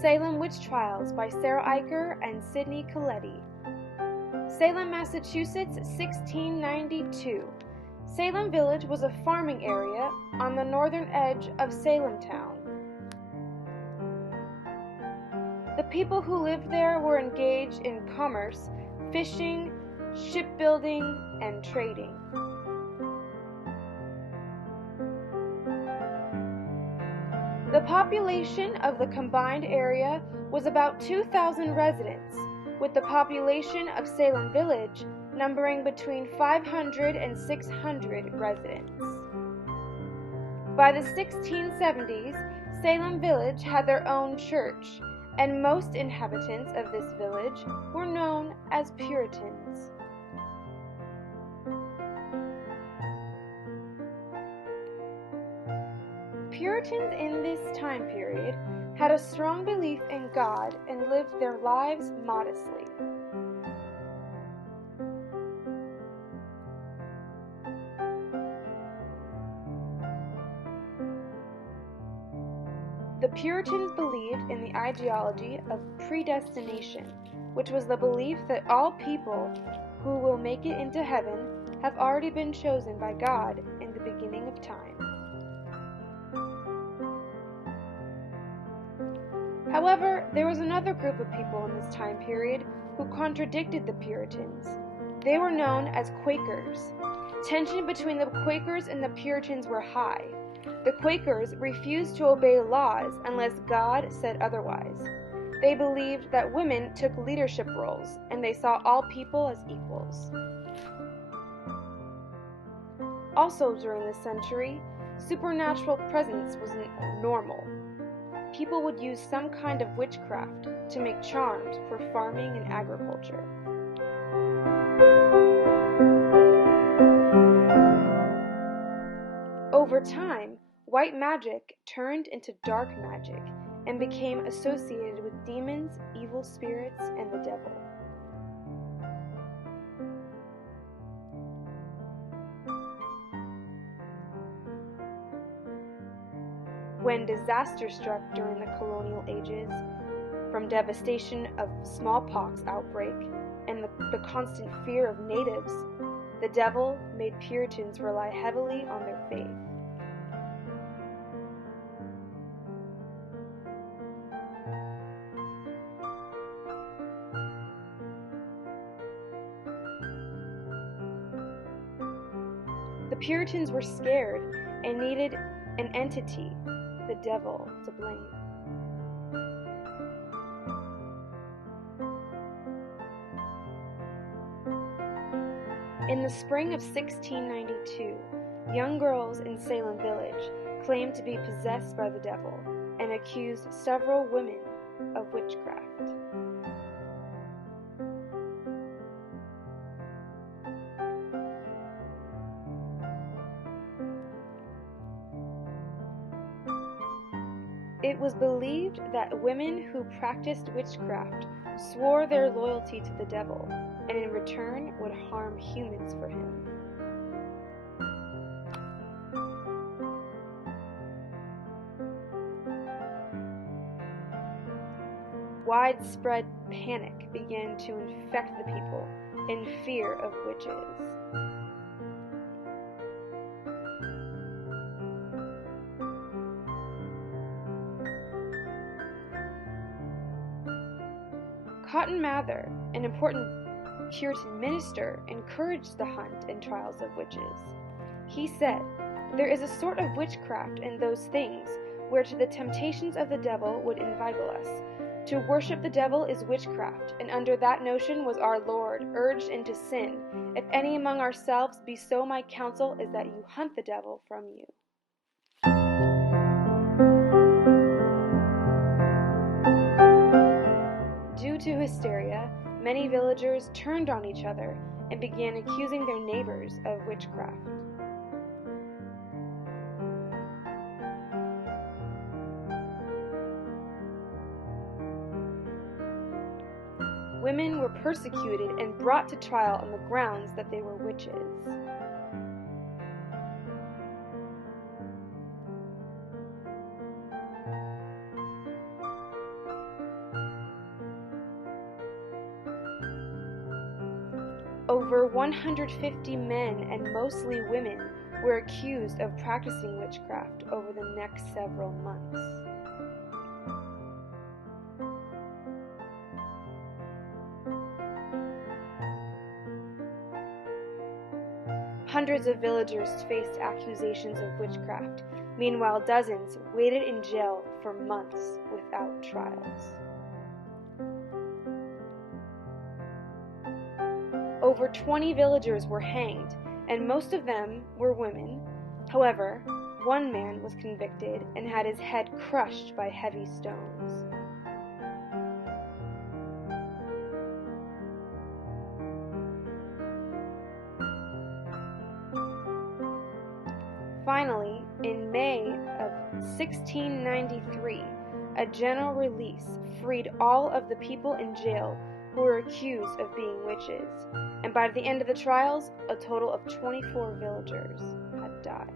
Salem Witch Trials by Sarah Eicher and Sidney Colitti. Salem, Massachusetts, 1692. Salem Village was a farming area on the northern edge of Salem town. The people who lived there were engaged in commerce, fishing, shipbuilding, and trading. The population of the combined area was about 2,000 residents, with the population of Salem Village numbering between 500 and 600 residents. By the 1670s, Salem Village had their own church, and most inhabitants of this village were known as Puritans. Puritans in this time period had a strong belief in God and lived their lives modestly. The Puritans believed in the ideology of predestination, which was the belief that all people who will make it into heaven have already been chosen by God in the beginning of time. However, there was another group of people in this time period who contradicted the Puritans. They were known as Quakers. Tension between the Quakers and the Puritans were high. The Quakers refused to obey laws unless God said otherwise. They believed that women took leadership roles, and they saw all people as equals. Also during this century, supernatural presence was normal. People would use some kind of witchcraft to make charms for farming and agriculture. Over time, white magic turned into dark magic and became associated with demons, evil spirits, and the devil. When disaster struck during the colonial ages, from devastation of smallpox outbreak and the constant fear of natives, the devil made Puritans rely heavily on their faith. The Puritans were scared and needed an entity, the devil, to blame. In the spring of 1692, young girls in Salem Village claimed to be possessed by the devil and accused several women of witchcraft. It was believed that women who practiced witchcraft swore their loyalty to the devil, and in return would harm humans for him. Widespread panic began to infect the people in fear of witches. Cotton Mather, an important Puritan minister, encouraged the hunt and trials of witches. He said, "There is a sort of witchcraft in those things whereto the temptations of the devil would inveigle us. To worship the devil is witchcraft, and under that notion was our Lord urged into sin. If any among ourselves be so, my counsel is that you hunt the devil from you." Due to hysteria, many villagers turned on each other and began accusing their neighbors of witchcraft. Women were persecuted and brought to trial on the grounds that they were witches. Over 150 men and mostly women were accused of practicing witchcraft over the next several months. Hundreds of villagers faced accusations of witchcraft. Meanwhile, dozens waited in jail for months without trials. Over 20 villagers were hanged, and most of them were women. However, one man was convicted and had his head crushed by heavy stones. Finally, in May of 1693, a general release freed all of the people in jail who were accused of being witches, and by the end of the trials, a total of 24 villagers had died.